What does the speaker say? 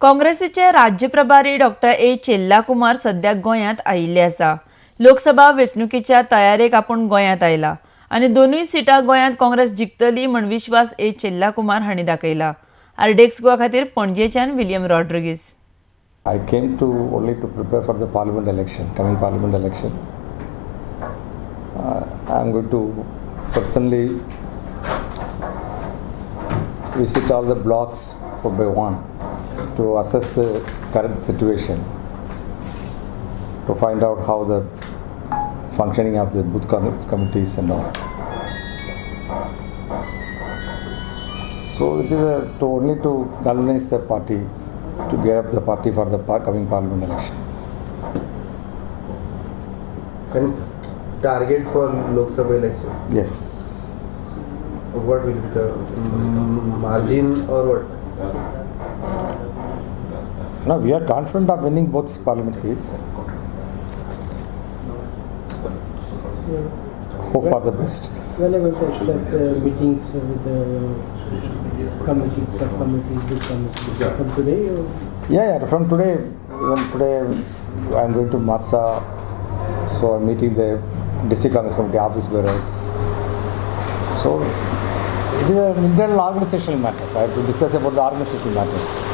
काँग्रेसीचे राज्य प्रभारी डॉक्टर चेल्लाकुमार सध्या गोंयांत आयिल्ले आसा. लोकसभा वेंचणुकीच्या तयारेक आपूण गोंयांत आयला आनी दोनूय सिटां गोंयांत काँग्रेस जिखतली म्हण विश्वास चेल्लाकुमार हांणी दाखयला. आरडेक्स गोवा खातीर पणजेच्यान William Rodrigues. I came to only to prepare for the parliament election, coming parliament election. I'm going to personally visit all the blocks one by one to assess the current situation, to find out how the functioning of the booth committees and all. So it is only to galvanize the party, to gear up the party for the coming parliament election. And target for Lok Sabha election? Yes. What will be the margin or what? No, we are confident of winning both parliament seats. Hope for the best. When I was expect meetings with the committees, subcommittees, big committees from today? Or? Yeah, from today. Even today, I am going to Matsa, so I am meeting the district Congress committee office bearers. So it is an internal organizational matters. I have to discuss about the organizational matters.